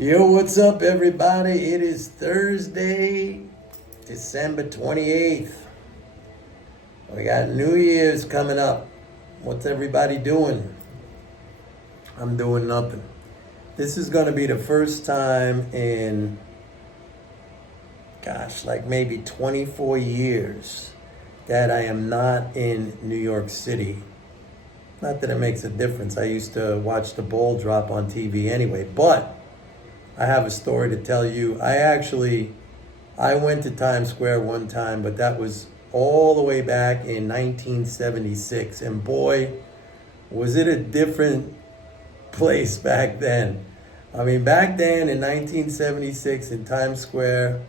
Yo, what's up, everybody? It is Thursday, December 28th. We got New Year's coming up. What's everybody doing? I'm doing nothing. This is going to be the first time in, like maybe 24 years that I am not in New York City. Not that it makes a difference. I used to watch the ball drop on TV anyway, but I have a story to tell you. I went to Times Square one time, but that was all the way back in 1976. And boy, was it a different place back then. I mean, back then in 1976 in Times Square,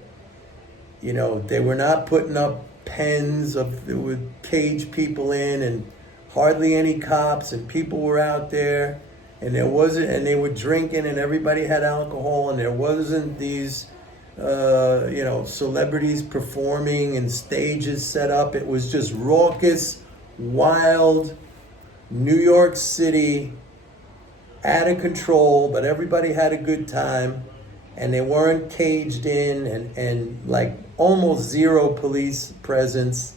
they were not putting up pens that would cage people in, and hardly any cops, and people were out there. And they were drinking, and everybody had alcohol, and there wasn't these, celebrities performing and stages set up. It was just raucous, wild, New York City, out of control, but everybody had a good time, and they weren't caged in, and like almost zero police presence.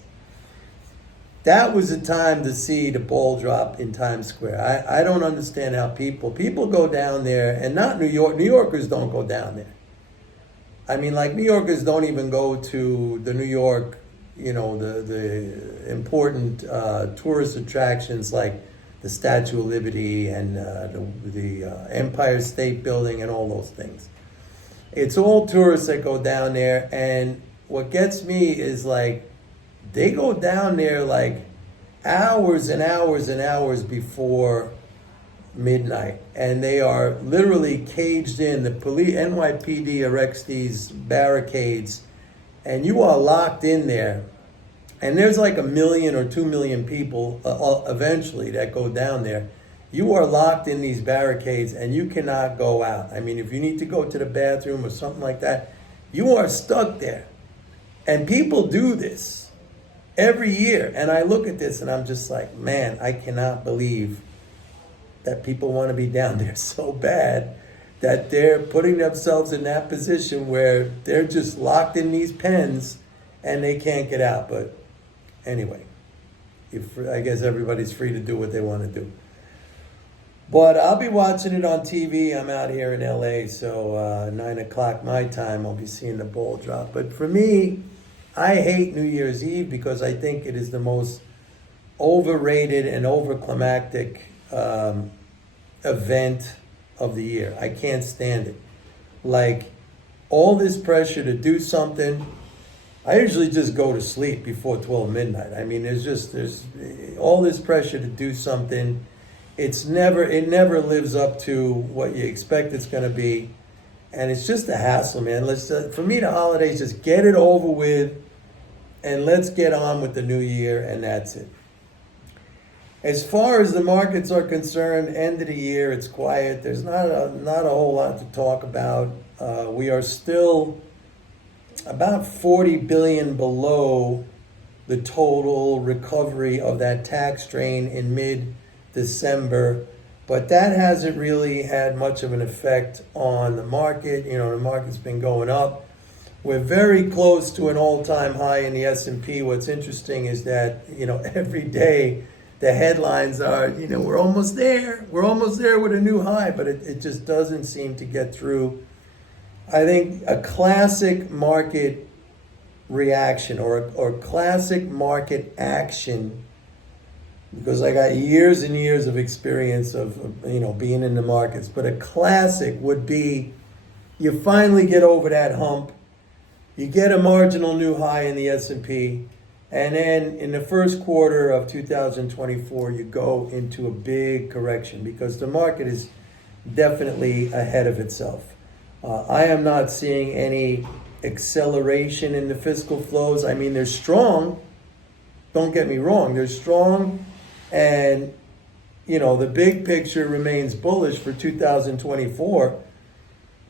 That was the time to see the ball drop in Times Square. I don't understand how people go down there, and not New Yorkers don't go down there. I mean, like, New Yorkers don't even go to the New York, the important tourist attractions like the Statue of Liberty and the Empire State Building and all those things. It's all tourists that go down there, and what gets me is, like, they go down there like hours and hours and hours before midnight, and they are literally caged in. The police, NYPD erects these barricades, and you are locked in there. And there's like 1 million or 2 million people eventually that go down there. You are locked in these barricades, and you cannot go out. I mean, if you need to go to the bathroom or something like that, you are stuck there. And people do this every year. And I look at this and I'm just like, man, I cannot believe that people want to be down there so bad that they're putting themselves in that position where they're just locked in these pens and they can't get out. But anyway, I guess everybody's free to do what they want to do. But I'll be watching it on TV. I'm out here in LA, so 9 o'clock my time, I'll be seeing the ball drop. But for me, I hate New Year's Eve because I think it is the most overrated and overclimactic event of the year. I can't stand it. Like, all this pressure to do something. I usually just go to sleep before 12 midnight. I mean, there's all this pressure to do something. It never lives up to what you expect it's going to be. And it's just a hassle, man. For me, the holidays, just get it over with, and let's get on with the new year, and that's it. As far as the markets are concerned, end of the year, it's quiet. There's not a whole lot to talk about. We are still about 40 billion below the total recovery of that tax drain in mid-December. But that hasn't really had much of an effect on the market. The market's been going up. We're very close to an all-time high in the S&P. What's interesting is that, every day the headlines are, we're almost there. We're almost there with a new high, but it just doesn't seem to get through. I think a classic market reaction or classic market action, because I got years and years of experience of being in the markets, but a classic would be you finally get over that hump, you get a marginal new high in the S&P, and then in the first quarter of 2024 you go into a big correction because the market is definitely ahead of itself. I am not seeing any acceleration in the fiscal flows. I mean, they're strong. Don't get me wrong, they're strong. And, the big picture remains bullish for 2024.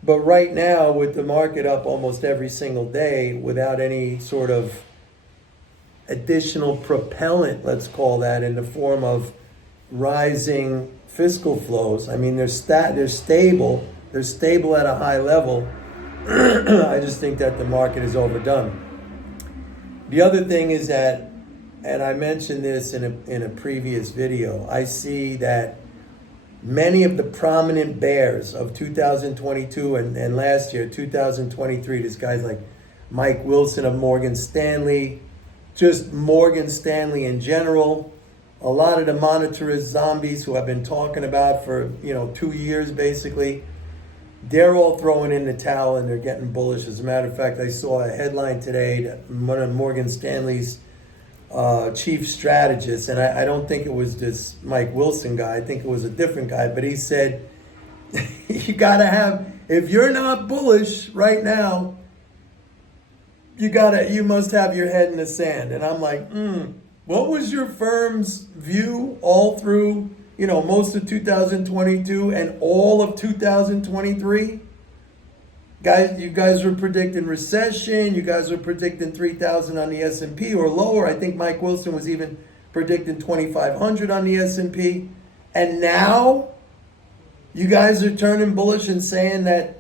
But right now, with the market up almost every single day without any sort of additional propellant, let's call that, in the form of rising fiscal flows, I mean, they're stable. they're stable at a high level. I just think that the market is overdone. The other thing is that, and I mentioned this in a previous video, I see that many of the prominent bears of 2022 and last year, 2023, this guy's like Mike Wilson of Morgan Stanley, just Morgan Stanley in general, a lot of the monetarist zombies who I've been talking about for 2 years basically, they're all throwing in the towel and they're getting bullish. As a matter of fact, I saw a headline today that one of Morgan Stanley's chief strategist, and I don't think it was this Mike Wilson guy, I think it was a different guy, but he said, if you're not bullish right now, you must have your head in the sand. And I'm like, what was your firm's view all through, most of 2022 and all of 2023? Guys, you guys were predicting recession. You guys were predicting 3,000 on the S&P or lower. I think Mike Wilson was even predicting 2,500 on the S&P. And now you guys are turning bullish and saying that,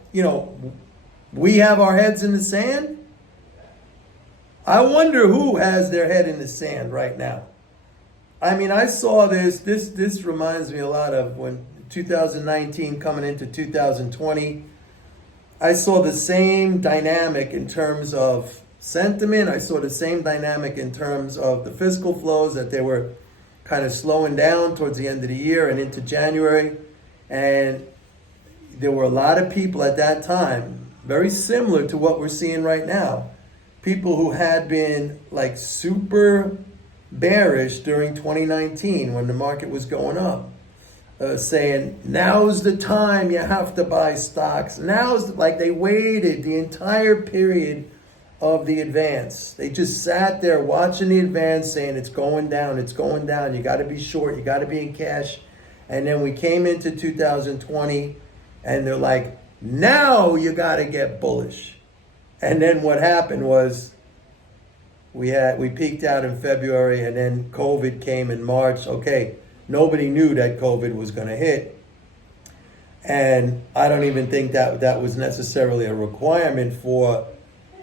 we have our heads in the sand. I wonder who has their head in the sand right now. I mean, I saw this. This reminds me a lot of when 2019 coming into 2020. I saw the same dynamic in terms of sentiment. I saw the same dynamic in terms of the fiscal flows, that they were kind of slowing down towards the end of the year and into January. And there were a lot of people at that time, very similar to what we're seeing right now, people who had been like super bearish during 2019 when the market was going up. Saying, now's the time you have to buy stocks. Like they waited the entire period of the advance. They just sat there watching the advance saying, it's going down, you got to be short, you got to be in cash. And then we came into 2020 and they're like, now you got to get bullish. And then what happened was we peaked out in February and then COVID came in March. Okay. Nobody knew that COVID was going to hit. And I don't even think that was necessarily a requirement for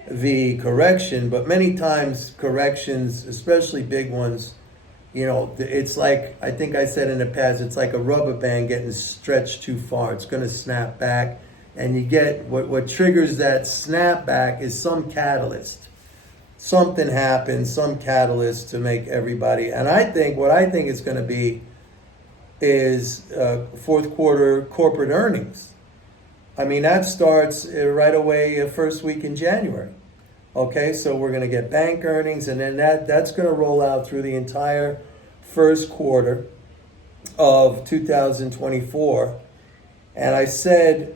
the correction. But many times corrections, especially big ones, it's like, I think I said in the past, it's like a rubber band getting stretched too far. It's going to snap back. And you get, what triggers that snap back is some catalyst. Something happens, some catalyst to make everybody. And what I think it's going to be is fourth quarter corporate earnings. I mean, that starts right away first week in January. Okay, so we're going to get bank earnings, and then that's going to roll out through the entire first quarter of 2024. And I said,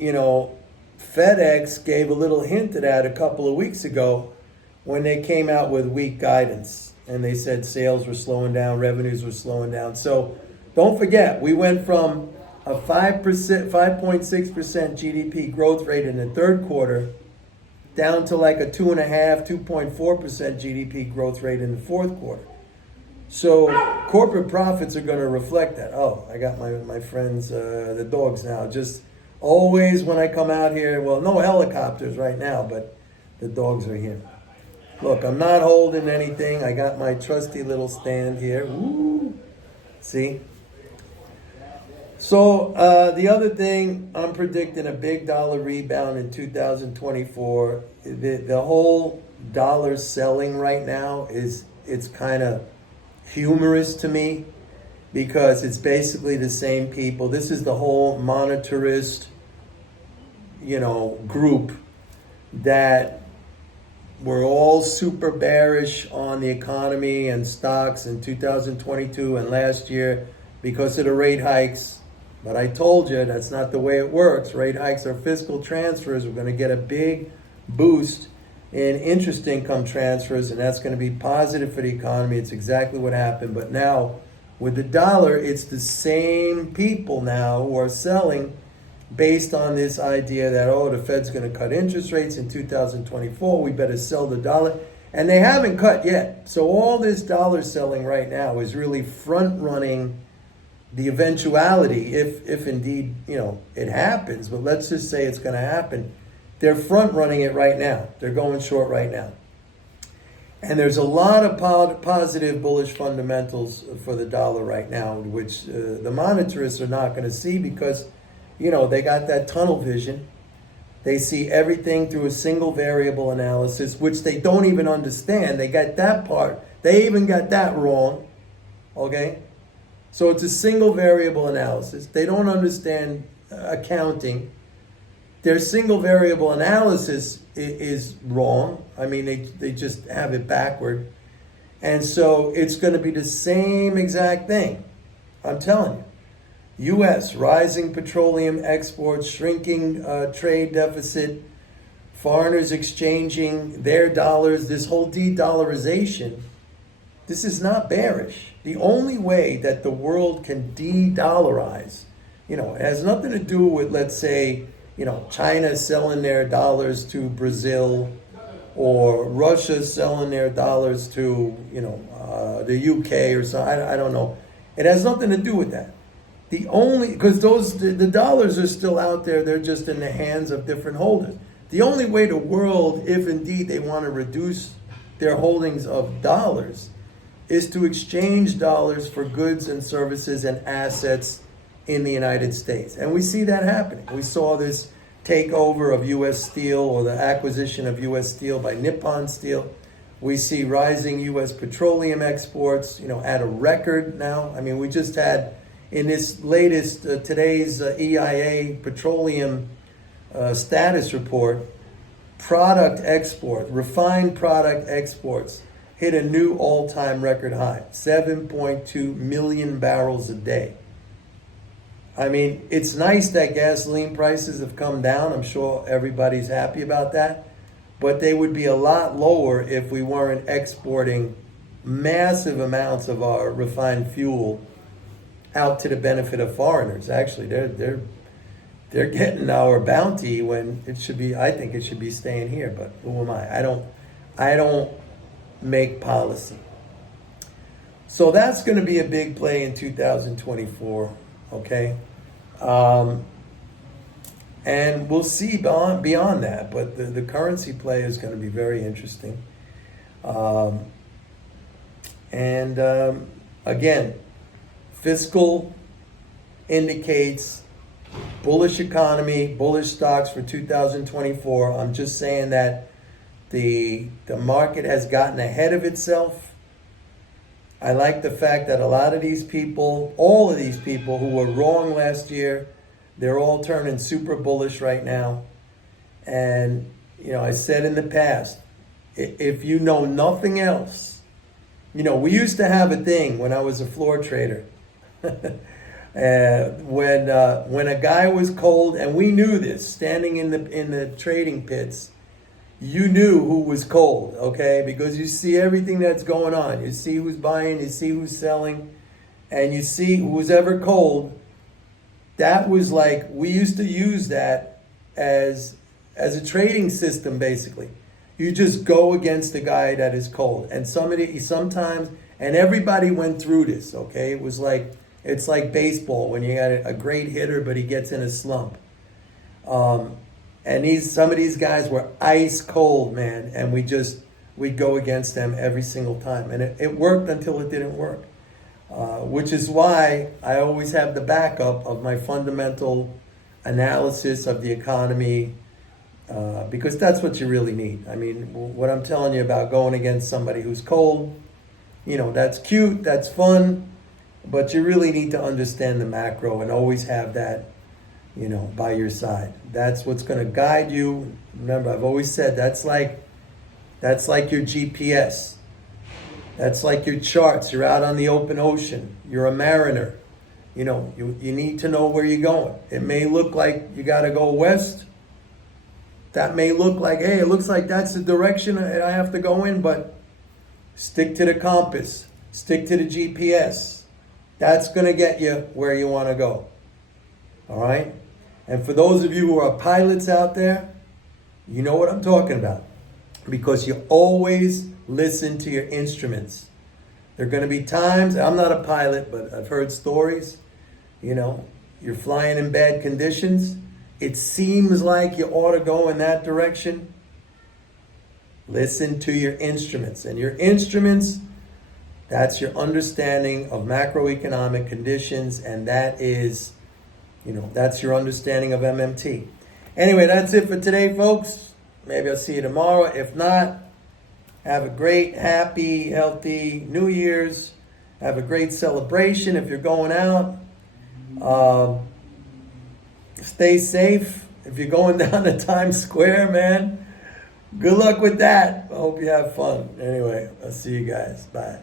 FedEx gave a little hint of that a couple of weeks ago when they came out with weak guidance. And they said sales were slowing down, revenues were slowing down. So don't forget, we went from a 5.6% GDP growth rate in the third quarter down to like a 2.4% GDP growth rate in the fourth quarter. So corporate profits are going to reflect that. Oh, I got my friends, the dogs now. Just always when I come out here, well, no helicopters right now, but the dogs are here. Look, I'm not holding anything. I got my trusty little stand here. Woo! See? So the other thing, I'm predicting a big dollar rebound in 2024. The whole dollar selling right now it's kind of humorous to me because it's basically the same people. This is the whole monetarist, group that were all super bearish on the economy and stocks in 2022 and last year because of the rate hikes. But I told you that's not the way it works. Rate hikes are fiscal transfers. We're going to get a big boost in interest income transfers, and that's going to be positive for the economy. It's exactly what happened. But now with the dollar, it's the same people now who are selling based on this idea that, the Fed's going to cut interest rates in 2024. We better sell the dollar. And they haven't cut yet. So all this dollar selling right now is really front-running the eventuality, if indeed, it happens, but let's just say it's going to happen, they're front running it right now. They're going short right now. And there's a lot of positive bullish fundamentals for the dollar right now, which the monetarists are not going to see because, they got that tunnel vision. They see everything through a single variable analysis, which they don't even understand. They got that part. They even got that wrong. Okay? So it's a single variable analysis. They don't understand accounting. Their single variable analysis is wrong. I mean, they just have it backward. And so it's going to be the same exact thing. I'm telling you. U.S., rising petroleum exports, shrinking trade deficit, foreigners exchanging their dollars, this whole de-dollarization, this is not bearish. The only way that the world can de-dollarize, it has nothing to do with, let's say, China selling their dollars to Brazil or Russia selling their dollars to, the UK or so. I don't know. It has nothing to do with that. Because the dollars are still out there, they're just in the hands of different holders. The only way the world, if indeed they want to reduce their holdings of dollars, is to exchange dollars for goods and services and assets in the United States. And we see that happening. We saw this takeover of U.S. Steel or the acquisition of U.S. Steel by Nippon Steel. We see rising U.S. petroleum exports, at a record now. I mean, we just had in this latest, today's EIA petroleum status report, refined product exports hit a new all-time record high, 7.2 million barrels a day. I mean, it's nice that gasoline prices have come down. I'm sure everybody's happy about that. But they would be a lot lower if we weren't exporting massive amounts of our refined fuel out to the benefit of foreigners. Actually, they're getting our bounty when it should be. I think it should be staying here. But who am I? I don't make policy. So that's going to be a big play in 2024. Okay, and we'll see beyond that. But the currency play is going to be very interesting. Again, fiscal indicates bullish economy, bullish stocks for 2024. I'm just saying that the market has gotten ahead of itself. I like the fact that a lot of these people, all of these people who were wrong last year, they're all turning super bullish right now. And, I said in the past, if you know nothing else, we used to have a thing when I was a floor trader. When a guy was cold, and we knew this, standing in the trading pits, you knew who was cold, okay? Because you see everything that's going on. You see who's buying, you see who's selling, and you see who's ever cold. That was like, we used to use that as a trading system, basically. You just go against the guy that is cold. And sometimes, and everybody went through this, okay? It's like baseball when you got a great hitter, but he gets in a slump. And some of these guys were ice cold, man, and we'd go against them every single time. And it worked until it didn't work, which is why I always have the backup of my fundamental analysis of the economy, because that's what you really need. I mean, what I'm telling you about going against somebody who's cold, that's cute, that's fun, but you really need to understand the macro and always have that by your side. That's what's going to guide you. Remember, I've always said that's like your GPS. That's like your charts. You're out on the open ocean. You're a mariner. You need to know where you're going. It may look like you got to go west. That may look like, hey, it looks like that's the direction I have to go in, but stick to the compass. Stick to the GPS. That's going to get you where you want to go. All right? And for those of you who are pilots out there, you know what I'm talking about. Because you always listen to your instruments. There are going to be times, I'm not a pilot, but I've heard stories. You're flying in bad conditions. It seems like you ought to go in that direction. Listen to your instruments. And your instruments, that's your understanding of macroeconomic conditions, and that is, that's your understanding of MMT. Anyway, that's it for today, folks. Maybe I'll see you tomorrow. If not, have a great, happy, healthy New Year's. Have a great celebration if you're going out. Stay safe. If you're going down to Times Square, man, good luck with that. I hope you have fun. Anyway, I'll see you guys. Bye.